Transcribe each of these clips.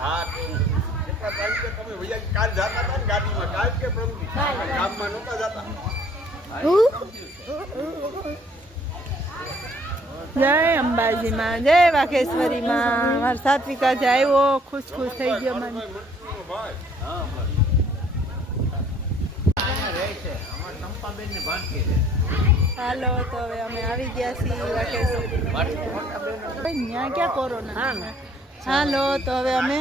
હા કેટલા ટાઈમ કે તમે ભૈયા કાલ જાતા હતા ને ગાડીમાં કાલ કે પ્રભુ ગામમાં નહોતા જાતા જય અંબાજી માં, જય વાઘેશ્વરી માં. મારા સાત્વિકા જે આવ્યો ખુશ ખુશ થઈ ગયો મને. હાલો તો હવે અમે આવી ગયા છીએ વાઘેશ્વરી. ત્યાં ક્યાં કોરોના. હાલો તો હવે અમે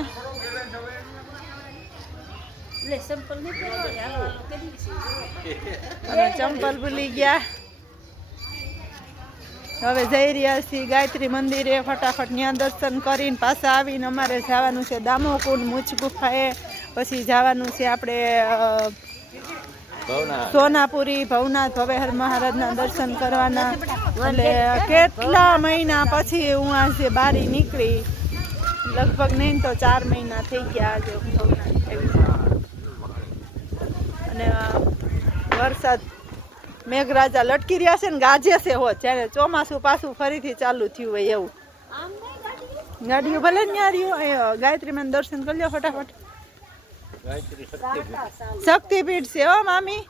ચંપલ ભૂલી ગયા. હવે જઈ રહ્યા છીએ ગાયત્રી મંદિરે. ફટાફટ ત્યાં દર્શન કરીને પાછા આવીને અમારે જવાનું છે દામોકુંડ મુચ ગુફાએ. પછી જવાનું છે આપણે સોનાપુરી ભવનાથ ભવેહર મહારાજના દર્શન કરવાના. એટલે કેટલા મહિના પછી હું આજે બારી નીકળી. લગભગ નહીં તો 4 મહિના થઈ ગયા આજે ભવનાથ આવી. અને વરસાદ મેઘરાજા લટકી રહ્યા છે ને ગાજે છે હોત જ્યારે ચોમાસું પાછું ફરીથી ચાલુ થયું હોય એવું. ગાડીઓ ભલે ને ન્યા ગાયત્રી માં દર્શન કરી લો ફટાફટ. શક્તિપીઠ છે હો મામી,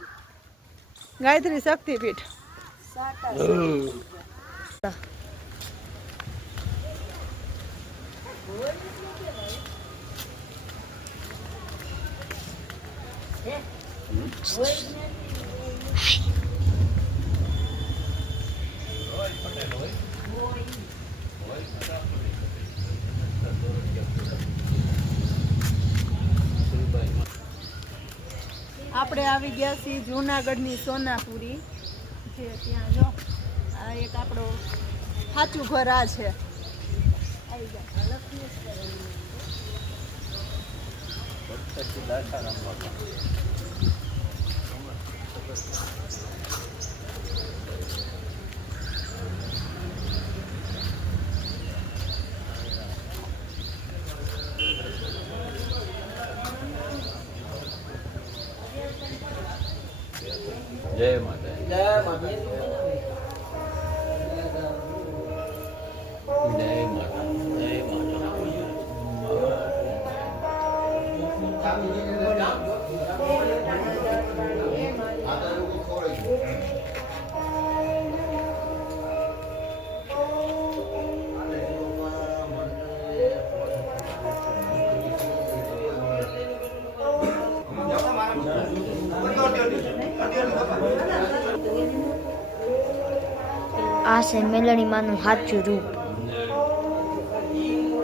ગાયત્રી શક્તિપીઠ. આપણે આવી ગયા છીએ જૂનાગઢની સોનાપુરી છે. ત્યાં જો આ એક આપણો સાચું ઘર આ છે. આવી ગયા જય માતા. જય માતા. જય માતા. જય આ છે મેલડી માનું સાચું રૂપ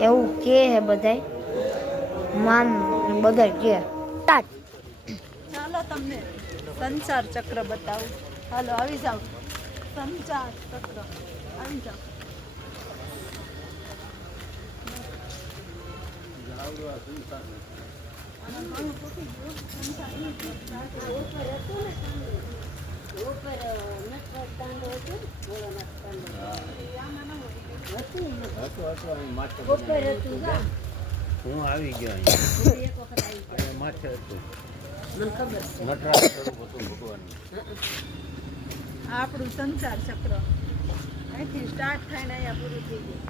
એવું કે હે બધાય માન બધા કે. ચાલો તમને સંચાર ચક્ર બતાવું. હાલો આવી જાઓ. સંચાર ચક્ર આવી જાઓ. હું આવી ગયો અહીંયા માથે હતું નટરાજ સ્વરૂપ હતું ભગવાનનું. આપણું સંસાર ચક્ર અહીંથી સ્ટાર્ટ થાય ને અહીંયા પૂરું થઈ જાય.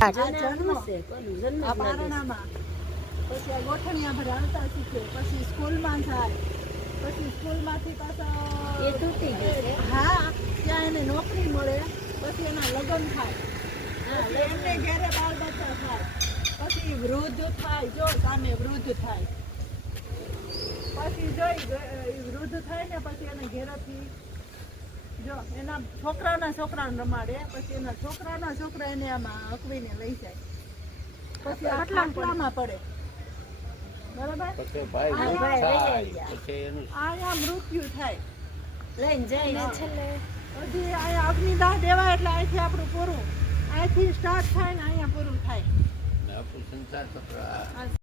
આ પારણામાં પછી આ ગોઠણિયા ભરાવતા શીખે. પછી સ્કૂલમાં જાય. પછી સ્કૂલમાંથી પાછા એ તૂટી જશે. હા ત્યાં એને નોકરી મળે. પછી એના લગ્ન થાય. એમને ઘરે બાળ બચ્ચા થાય. પછી વૃદ્ધ થાય. જો સામે વૃદ્ધ થાય. પછી જોઈ વૃદ્ધ થાય ને પછી એને ઘેરેથી જો એના છોકરાને રમાડે. પછી એના છોકરા એને આમાં હકવીને લઈ જાય. પછી આટલામાં પડે. બરાબર. અહીંયા મૃત્યુ થાય. લઈને જાય છેલ્લે હજી અહીંયા અગ્નિદાહ દેવાય એટલે અહીંથી આપણું પૂરું. અહીંથી સ્ટાર્ટ થાય ને અહીંયા પૂરું થાય. આપણું સંસાર ચક્ર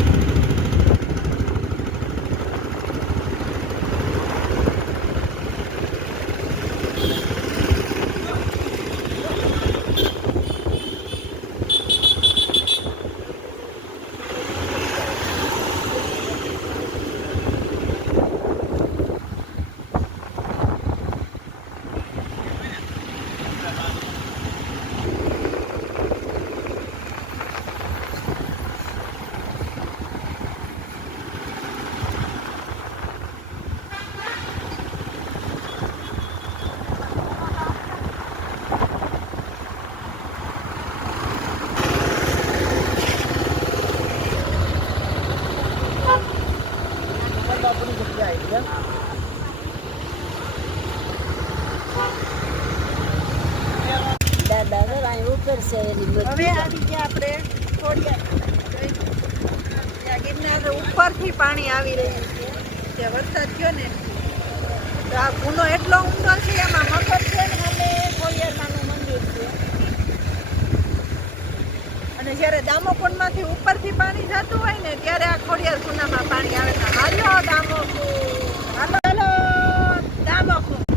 ઉપર છે એની હવે આવી ગયા આપણે ખોડિયાર ત્યાં ગિરનાર ઉપરથી પાણી આવી રહ્યું છે ત્યાં વરસાદ થયો ને તો આ ગુનો એટલો ઊંડો છે એમાં મકર છે ને સામે ખોડિયારમાંનું મંદિર છે અને જ્યારે દામોકુંડમાંથી ઉપરથી પાણી જતું હોય ને ત્યારે આ ખોડિયાર ગુનામાં પાણી આવે છે હાલો દામોકુંડ હાલો હાલો દામોકુંડ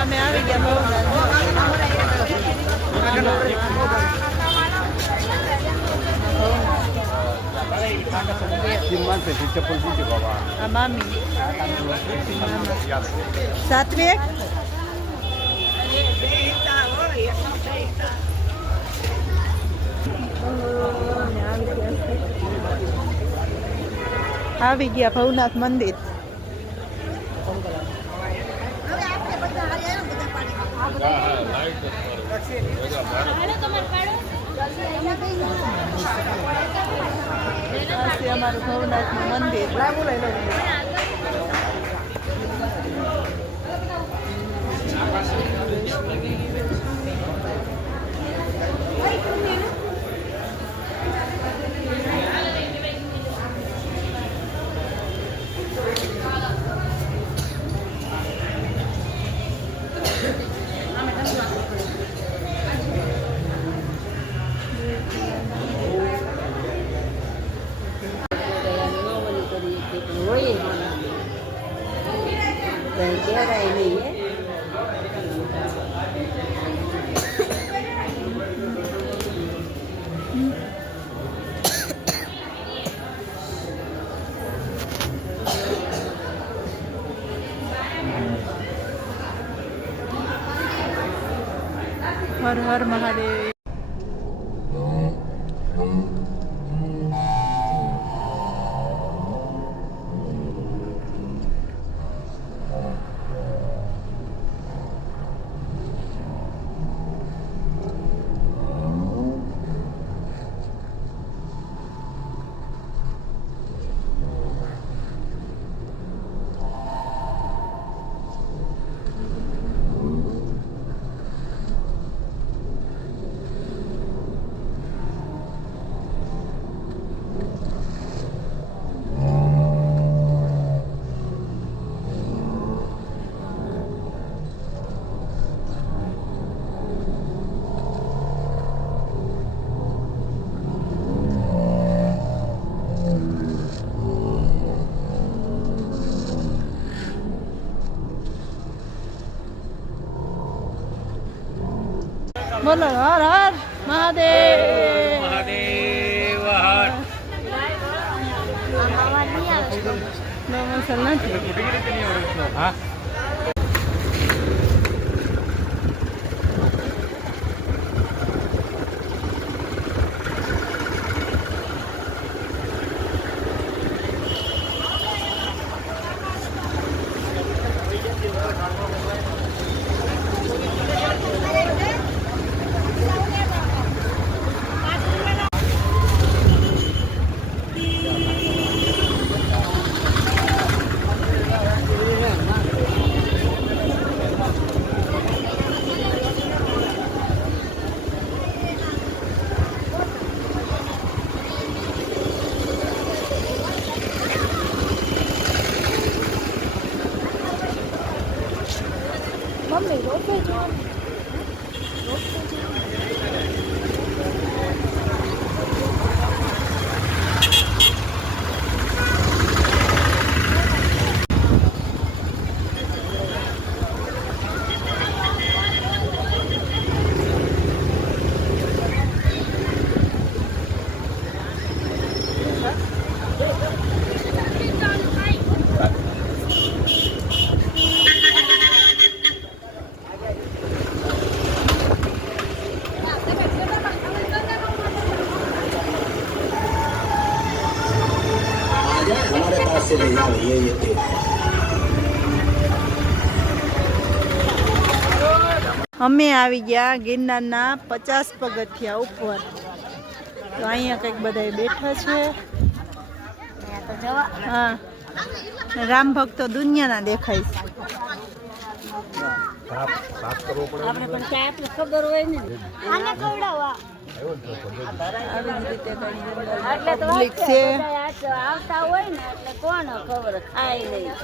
અમે આવી ગયા આ મામી સાત્વે આવી ગયા ભવનાથ મંદિર. અમારું ભવનાથ નું મંદિર. હર હર મહાદેવ. બોલો હર હર મહાદેવ. મહાદેવ હર. મસલ નથી. હા મમ્મી રોપે જો. से ले जाओ ये અમે આવી ગયા ગિરનારના 50 પગથિયા ઉપર. તો અહીંયા કંઈક બધા બેઠા છે. હા, રામ ભક્તો દુનિયાના દેખાય છે. આપણે પણ ક્યાં આટલું ખબર હોય ને આને કવડાવવા આવતા હોય ને એટલે કોણ ખબર ખાય નહીં.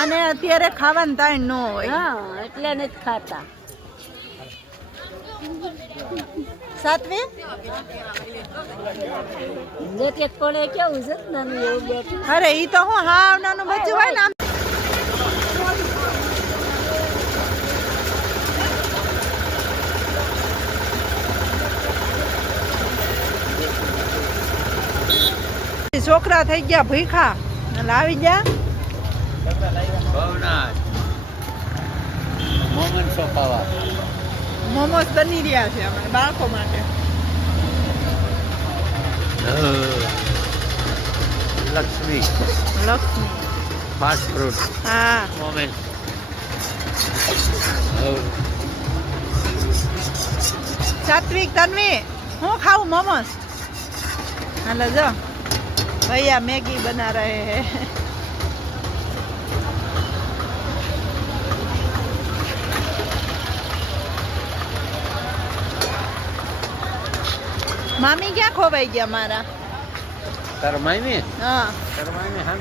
આને અત્યારે ખાવાનું તાણ ન હોય. હા, એટલે નથી ખાતા. સાત્વે જેટલે પડે કેવું છે નાનું એવું બેઠું. અરે ઈ તો હું હાવ નાનું બચ્ચું હોય ને આમ છોકરા થઈ ગયા ભૂખા એટલે આવી ગયા ભવનાથ મોમન સોપાવા મોમોસ બની રહ્યા છે અમારા બાળકો માટે. લક્ષ્મી લક્ષ્મી ફાસ્ટ ફૂડ હા મોમેન્ટ સાત્વિક તન્વી હું ખાऊं મોમોસ. હાલો જો ભૈયા મેગી બના રહે હે. મામી ક્યાં ખોવાઈ ગયા મારા? તારા માયને હા તારા માયને હા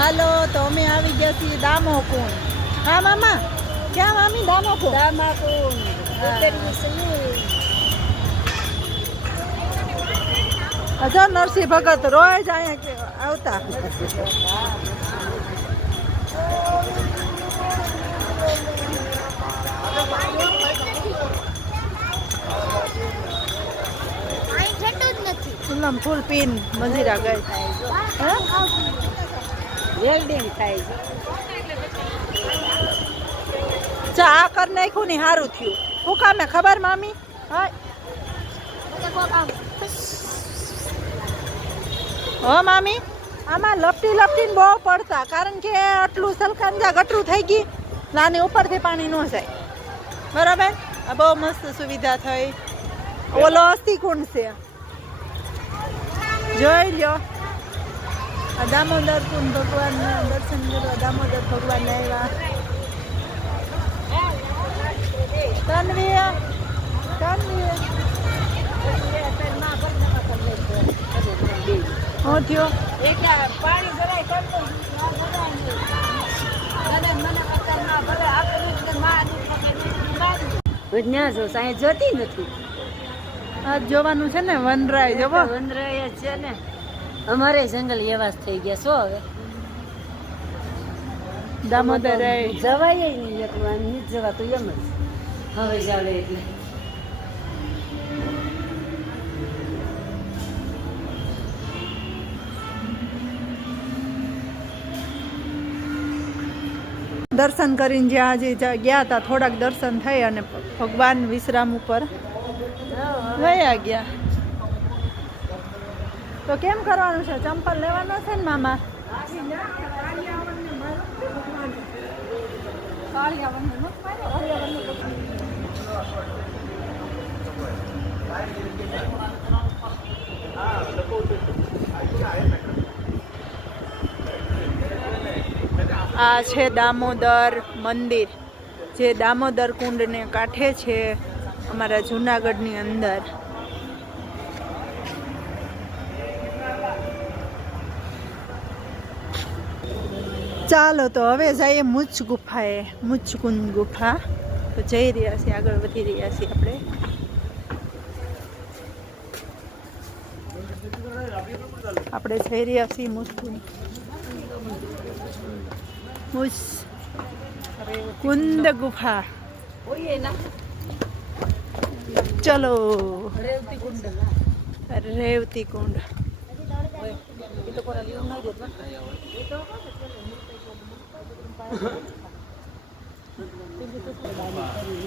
હાલો તો અમે આવી ગયા છીએ દામોકુંડ. હા મામા ક્યાં મામી? દામોકુંડ. દામાકુંડ અચ્છા નરસિંહ ભગત રોજ અહીંયા કે આવતા. ફૂલમ ફૂલ પીન મંજીરા ગઈ. વેલ્ડિંગ થાય છે. ચા કરી નાખ્યું ને સારું થયું. શું કામે ખબર મામી? હા હો મામી આમાં લપટી લપટીને બહુ પડતા કારણ કે આટલું સલકાંજા ગટરું થઈ ગઈ નાની ઉપરથી પાણી ન જાય. બરાબર આ બહુ મસ્ત સુવિધા થઈ. ઓલો અસ્થિકુંડ છે જોઈ લ્યો. આ દામોદર કુંડ ભગવાનના દર્શન કરવા દામોદર ભગવાન આવ્યા. તન્વી શું થયો? પાણી ભરાય ત્યાં જો સાંઈ જોતી નથી. આજ જોવાનું છે ને વનરાય જોવો. વનરાય જ છે ને. અમારે જંગલ એવા જ થઈ ગયા. શું હવે દામોદર જવાય નહીં એકલું નહીં જવાતું એમ જ. હવે જાવે એટલે દર્શન કરીને જ્યાં જે ગયા હતા થોડાક દર્શન થઈ અને ભગવાન વિશ્રામ ઉપર વયા ગયા. તો કેમ કરવાનું છે? ચંપલ લેવાનો છે ને મામા? આ છે દામોદર મંદિર જે દામોદર કુંડને કાંઠે છે અમારા જૂનાગઢની અંદર. ચાલો તો હવે જઈએ મુચ્છ ગુફાએ. મુચ્છકુંડ ગુફા તો જઈ રહ્યા છીએ, આગળ વધી રહ્યા છીએ આપણે. જઈ રહ્યા છીએ મુચ્છકુંડ ગુફા. ચલો રેવતી કુંડ.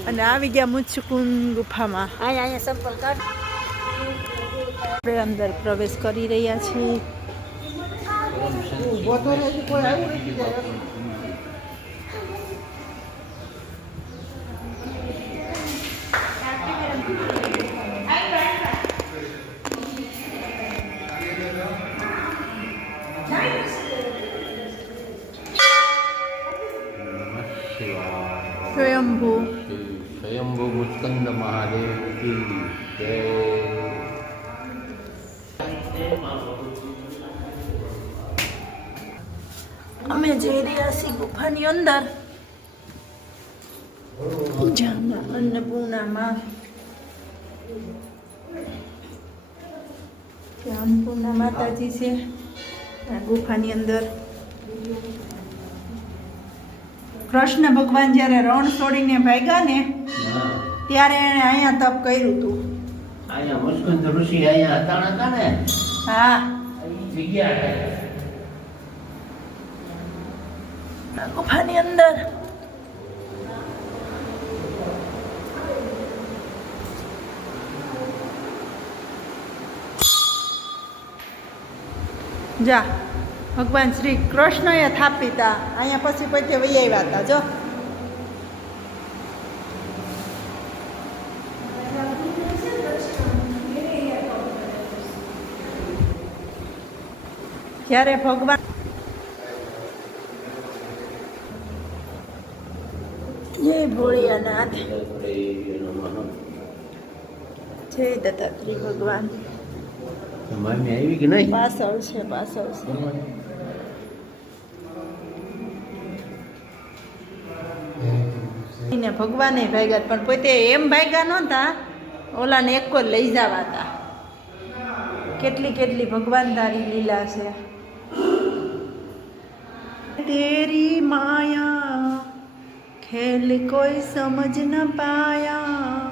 અને આવી ગયા મુચ્છકુંડ ગુફામાં. અહીંયા સંપલ કાઢ. આપણે અંદર પ્રવેશ કરી રહ્યા છીએ. ઊભો તો રહે છે, કોઈ આવ્યું નથી જાય. સ્વયંભૂ સ્વયંભૂ મુસ્કંદ મહાદેવ કી જય. અમે જઈ રહ્યા છીએ ગુફાની અંદર. જામાં અન્નપૂર્ણામાં અન્નપૂર્ણા માતાજી છે આ ગુફાની અંદર. કૃષ્ણ ભગવાન જ્યારે રણ છોડીને ભાગ્યા ને ત્યારે એણે અહીંયા તપ કર્યું હતું. અહીંયા મુસ્કંદ ઋષિ અહીંયા હતા ને હા, જગ્યા આ ગુફાની અંદર જા ભગવાન શ્રી કૃષ્ણએ થાપીતા અહીંયા પછી પોતે વહી આવ્યા હતા. જો જ્યારે ભગવાન જય ભોળિયાનાથ, જય દત્તાત્રેય ભગવાન. મામી આવી કે નહીં? પાછળ છે, પાછળ છે. ને ભગવાને ભાગ્યા પણ પોતે એમ ભાગ્યા નહોતા, ઓલાને એક લઈ જવા હતા. કેટલી કેટલી ભગવાન તારી લીલા છે. તેરી માયા ખેલ કોઈ સમજ ન પાયા,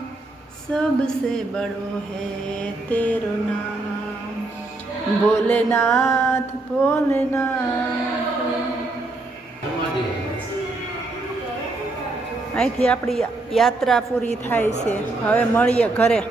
सबसे बड़ो है तेरो नाम, भोलेनाथ भोलेनाथ. અહીંથી આપણી યાત્રા પૂરી થાય છે. હવે મળીએ ઘરે.